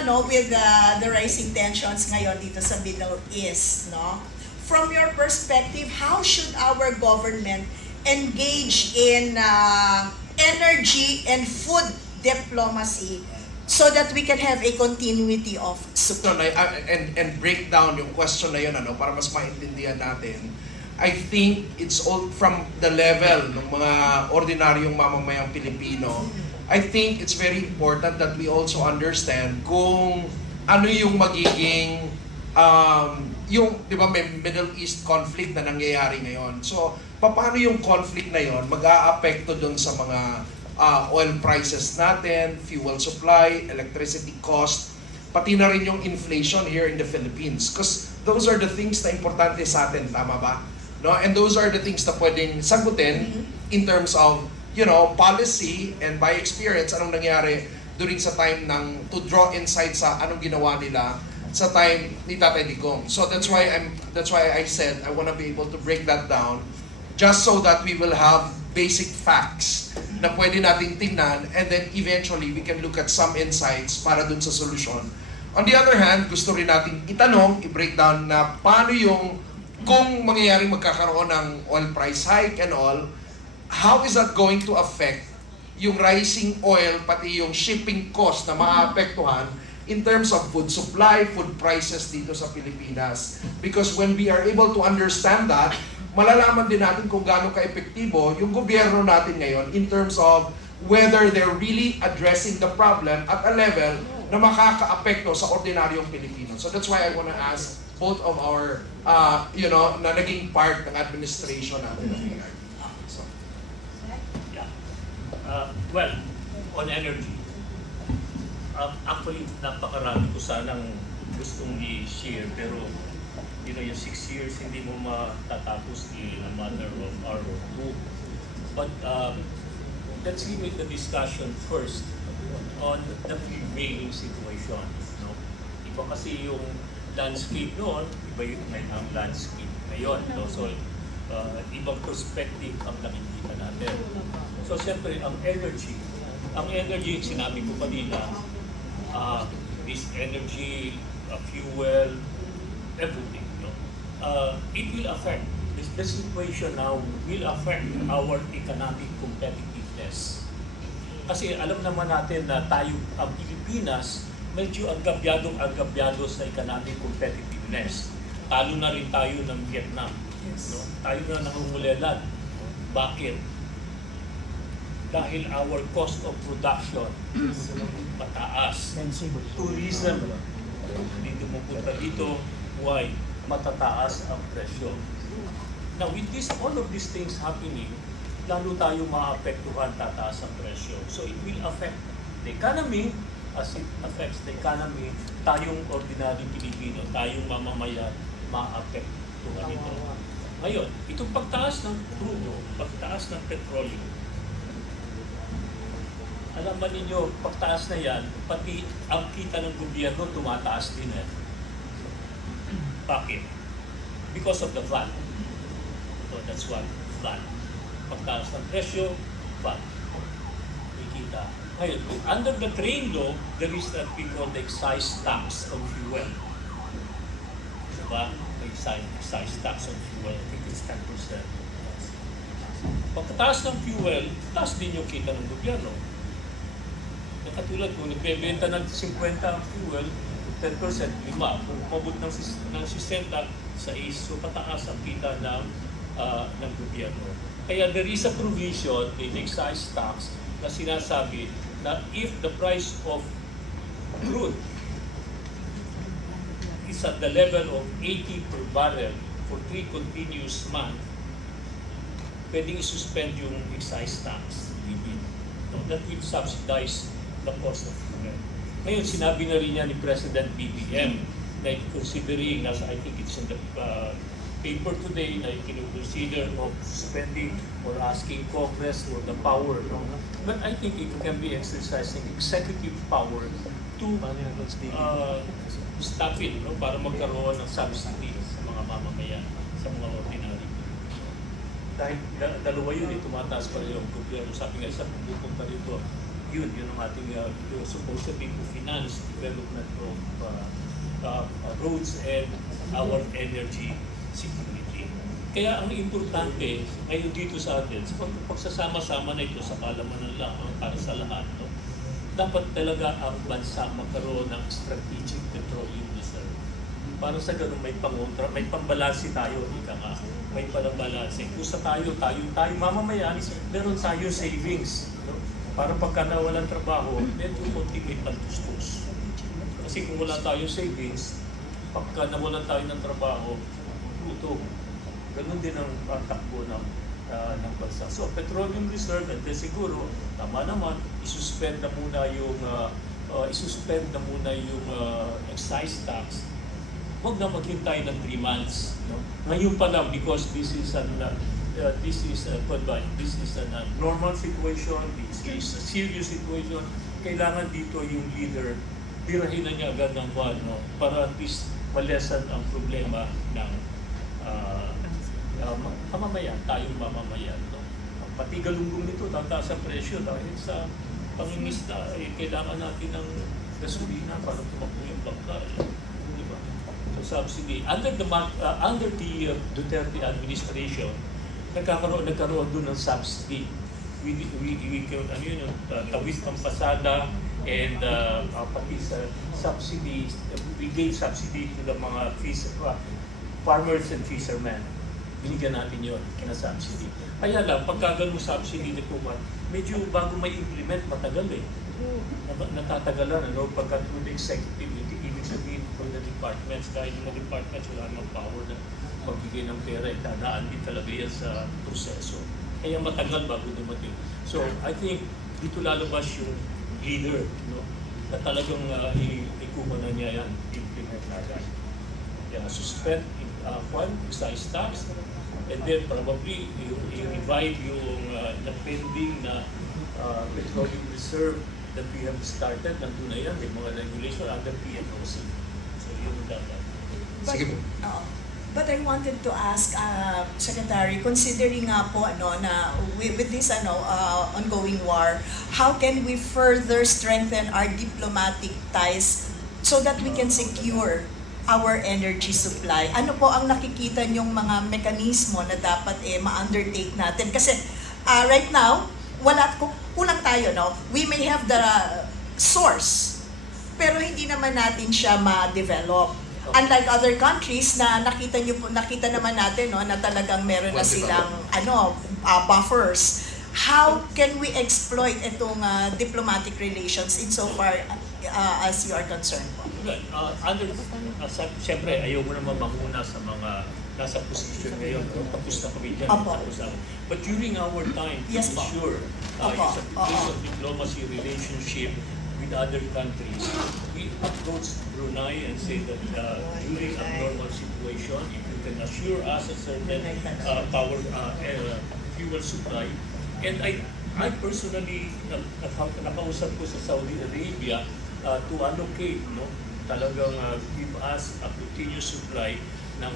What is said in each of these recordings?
ano, with the rising tensions ngayon dito sa Middle East, no? From your perspective, how should our government engage in energy and food diplomacy so that we can have a continuity of supply? And break down yung question na yun, ano, para mas maintindihan natin. I think it's all from the level ng mga ordinaryong mamamayang Pilipino. I think it's very important that we also understand kung ano yung magiging yung, di ba, may Middle East conflict na nangyayari ngayon. So, paano yung conflict na yon mag-aapekto dun sa mga oil prices natin, fuel supply, electricity cost, pati na rin yung inflation here in the Philippines. Because those are the things na importante sa atin, tama ba? No? And those are the things na pwedeng sagutin in terms of, you know, policy, and by experience, anong nangyari during sa time ng to draw insight sa anong ginawa nila sa time ni Tatay Digong. So that's why I said I want to be able to break that down just so that we will have basic facts na pwede nating tingnan, and then eventually we can look at some insights para dun sa solusyon. On the other hand, gusto rin nating itanong, i-break down na paano yung kung mangyayaring magkakaroon ng oil price hike and all, how is that going to affect yung rising oil, pati yung shipping cost na maapektuhan in terms of food supply, food prices dito sa Pilipinas? Because when we are able to understand that, malalaman din natin kung gaano ka-epektibo yung gobyerno natin ngayon in terms of whether they're really addressing the problem at a level na makaka-apekto sa ordinaryong Pilipino. So that's why I want to ask both of our, na naging part ng administration natin. So. Well, on energy, actually, napakarami ko sanang gustong i-share, pero yung 6 years hindi mo matatapos in a matter of hour or two. But let's limit the discussion first on the prevailing situation. No? Iba kasi yung landscape noon, iba yung ang landscape ngayon. No? So, ibang perspective ang nakikita natin. So, siyempre, ang energy, sinabi ko kanina, this energy, fuel, everything, no? It will affect, the situation now will affect our economic competitiveness. Kasi alam naman natin na tayo, ang Pilipinas, medyo agabyado sa economic competitiveness. Talo na rin tayo ng Vietnam. No? Tayo na nangungulelan. Bakit? Dahil our cost of production mataas. Tourism, hindi pumunta dito. Why? Matataas ang presyo. Now, with all of these things happening, lalo tayo maapektuhan, tataas ang presyo. So it will affect the economy. As it affects the economy, tayong ordinary Pilipino, tayong mamamayan, maapektuhan ito. Ngayon, itong pagtaas ng crudo, pagtaas ng petrolyo, alam ba ninyo, pagtaas na yan, pati ang kita ng gobyerno tumataas din eh. Bakit? Because of the VAT. So that's what, VAT. Pagtaas ng presyo, VAT. Ikita. Ngayon, under the train law, there is what we call the excise tax on fuel. Diba? Excise tax on fuel, I think it's 10%. Pagkataas ng fuel, taas din yung kita ng gobyerno. Katulad kung nagbebenta ng 50 ang fuel, 10%, 5. Kung umabot ng 60, sa so pataas ang kita ng gobyerno. Kaya there is a provision in excise tax na sinasabi na if the price of crude is at the level of 80 per barrel for 3 continuous months, pwedeng isuspend yung excise tax. No, that will subsidize the cost of fuel. Ngayon, sinabi na rin niya ni President BBM na considering, as I think it's in the paper today, na consider of spending or asking Congress for the power. No? But I think it can be exercising executive power to stop it, no? Para magkaroon ng subsidy sa mga mamamayan, sa mga ordinary. Dahil dalawa yun, tumataas pa rin yung gobyerno. Sabi nga, isa pupunta rito, yun ang ating supposedly to finance development of roads and our energy security. Kaya ang importante ngayon dito sa atin, sa pagsasama-sama na ito sa kalamanan lang para sa lahat, no? Dapat talaga ang bansa magkaroon ng strategic petroleum reserve. Para sa ganun may pangontra, may pambalansi tayo, ika nga, may pambalansi. Kung sa tayo mamamayan, meron tayo savings. No? Para pagka nawalan trabaho, medyo konti may pantustos. Kasi kung wala tayo savings, pagka nawalan tayo ng trabaho, gutom. Ganun din ang takbo ng bansa. So, petroleum reserve, and then siguro, tama naman, isuspend na muna yung excise tax. Huwag na maghintay ng 3 months. No? Ngayon pa lang, because this is a normal situation, this is a serious situation, kailangan dito yung leader, birahin na niya agad ng buwan, no? Para at least malesan ang problema ng mamamayan, tayong mamamayan. No? Pati galunggong nito, tataas ang presyo dahil sa pangingisda, kailangan natin ng gasolina para tumakbo yung bangka. Diba? So subsidy. Under the Duterte administration, nagkaroon doon ng subsidy. Tawid ng pasada and pati sa subsidy, we gave subsidy to the mga farmers and fishermen. Binigyan natin yun na subsidy. Kaya lang, pagka ganun subsidy na kuman, medyo bago may implement, matagal eh. Natatagalan, ano? Pagka through the executive, ibig sabihin from the departments, dahil yung mga departments wala namang power na magbigay ng pera, dadaan din talaga yan sa proseso. Kaya matagal bago dumating. So, I think dito lalabas yung leader, no? Na talagang ikuman na niya yan, implement agad. Kaya suspend excise tax, and then probably i-revive yung pending na petroleum reserve that we have started. Nandun na yan, may mga regulation under PNOC. So yun dapat. Sige po. But I wanted to ask, Secretary, considering nga po na with this ongoing war, how can we further strengthen our diplomatic ties so that we can secure our energy supply? Ano po ang nakikita niyong mga mekanismo na dapat ma-undertake natin? Kasi right now, kulang tayo, no? We may have the source, pero hindi naman natin siya ma-develop. Unlike other countries na nakita naman natin, no, na talagang meron na silang buffers. How can we exploit itong diplomatic relations insofar as you are concerned po? Siyempre, ayaw mo naman manguna sa mga nasa position ngayon. Tapos na kami dyan. But during our time, to Yes, po. ensure yung sa place of diplomacy relationship with other countries, we approached Brunei and say that during abnormal situation, if you can assure us a certain fuel supply, and I personally nakausap ko sa Saudi Arabia to allocate, no, talagang give us a continuous supply ng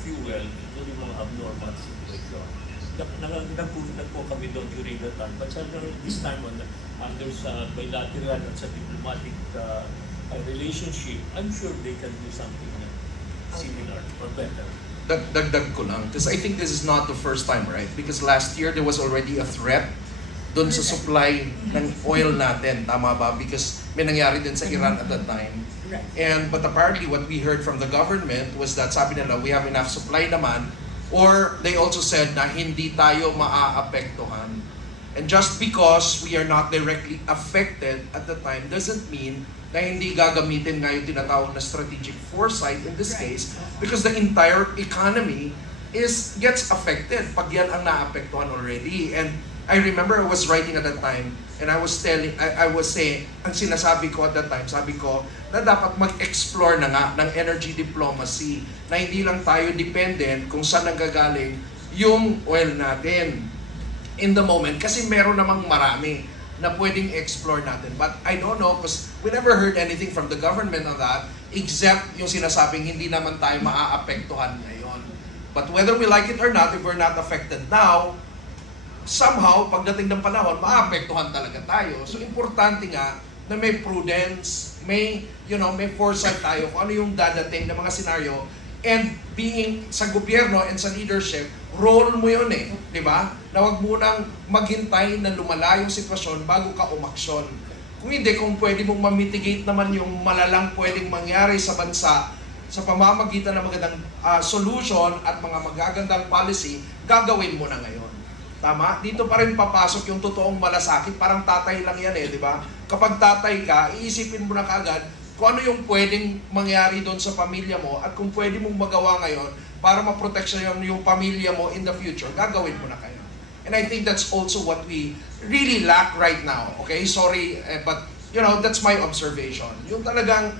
fuel during mga abnormal situation. Nagpo kami doon during that time. But this time under sa bilateral at sa diplomatic relationship, I'm sure they can do something similar or better. Dagdag ko lang, because I think this is not the first time, right? Because last year there was already a threat doon sa supply ng oil natin, tama ba? Because may nangyari din sa Iran at that time. But apparently what we heard from the government was that sabi nila, we have enough supply naman, or they also said na hindi tayo maaapektuhan. And just because we are not directly affected at the time doesn't mean na hindi gagamitin nga yung tinatawag na strategic foresight in this case, because the entire economy gets affected pag yan ang naapektuhan already. And I remember I was writing at that time and I was saying, ang sinasabi ko at that time, sabi ko na dapat mag-explore na nga ng energy diplomacy, na hindi lang tayo dependent kung saan nanggagaling yung oil natin in the moment, kasi meron namang marami na pwedeng explore natin. But I don't know, because we never heard anything from the government on that, except yung sinasabing hindi naman tayo maaapektuhan ngayon. But whether we like it or not, if we're not affected now, somehow, pagdating ng panahon, maapektuhan talaga tayo. So, importante nga na may prudence, may, may foresight tayo kung ano yung dadating na mga senaryo, and being sa gobyerno and sa leadership, role mo yun di ba? Na wag munang maghintay na lumala yung sitwasyon bago ka umaksyon. Kung hindi, kung pwede mong ma-mitigate naman yung malalang pwedeng mangyari sa bansa sa pamamagitan ng magandang solution at mga magagandang policy, gagawin mo na ngayon. Tama? Dito pa rin papasok yung totoong malasakit. Parang tatay lang yan di ba? Kapag tatay ka, iisipin mo na kaagad kung ano yung pwedeng mangyari doon sa pamilya mo at kung pwede mong magawa ngayon para maproteksyon yung pamilya mo in the future, gagawin mo na kayo. And I think that's also what we really lack right now. Okay? Sorry, but that's my observation. Yung talagang,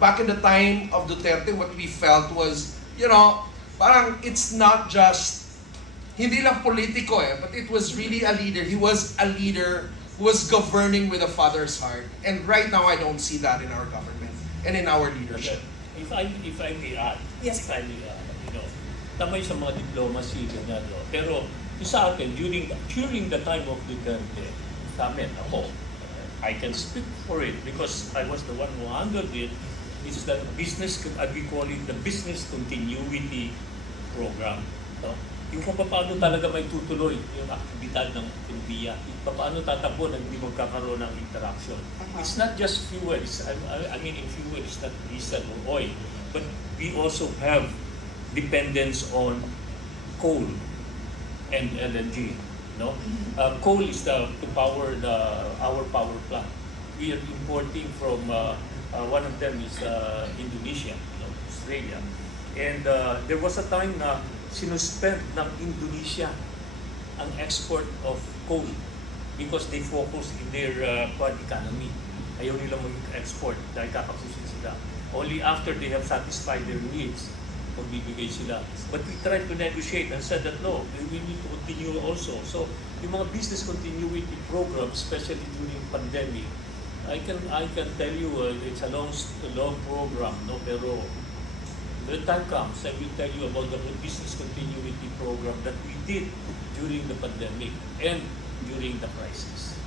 back in the time of Duterte, what we felt was, parang it's not just hindi lang politiko but it was really a leader. He was a leader who was governing with a father's heart. And right now, I don't see that in our government and in our leadership. If I may add, Yes. if I may add, tama yung sa mga diplomacy, ganyan, pero yung sa atin, during the time of Duterte, sa amin, ako, I can speak for it because I was the one who handled it. It's the business, we call it the business continuity program. Yung kung paano talaga may tutuloy yung aktibidad ng ekonomiya, paano tatakbo na hindi magkakaroon ng interaction. It's not just fuel, I mean in fuel it's not diesel or oil, but we also have dependence on coal and LNG. Coal is to power our power plant. We are importing from one of them is Indonesia, Australia, and there was a time na sinuspend ng Indonesia ang export of coal because they focus in their economy. Ayaw nila mag-export dahil kakapusin sila. Only after they have satisfied their needs, magbibigay sila. But we tried to negotiate and said that no, we need to continue also. So, yung mga business continuity program, especially during pandemic, I can tell you it's a long program, pero when the time comes, I will tell you about the business continuity program that we did during the pandemic and during the crisis.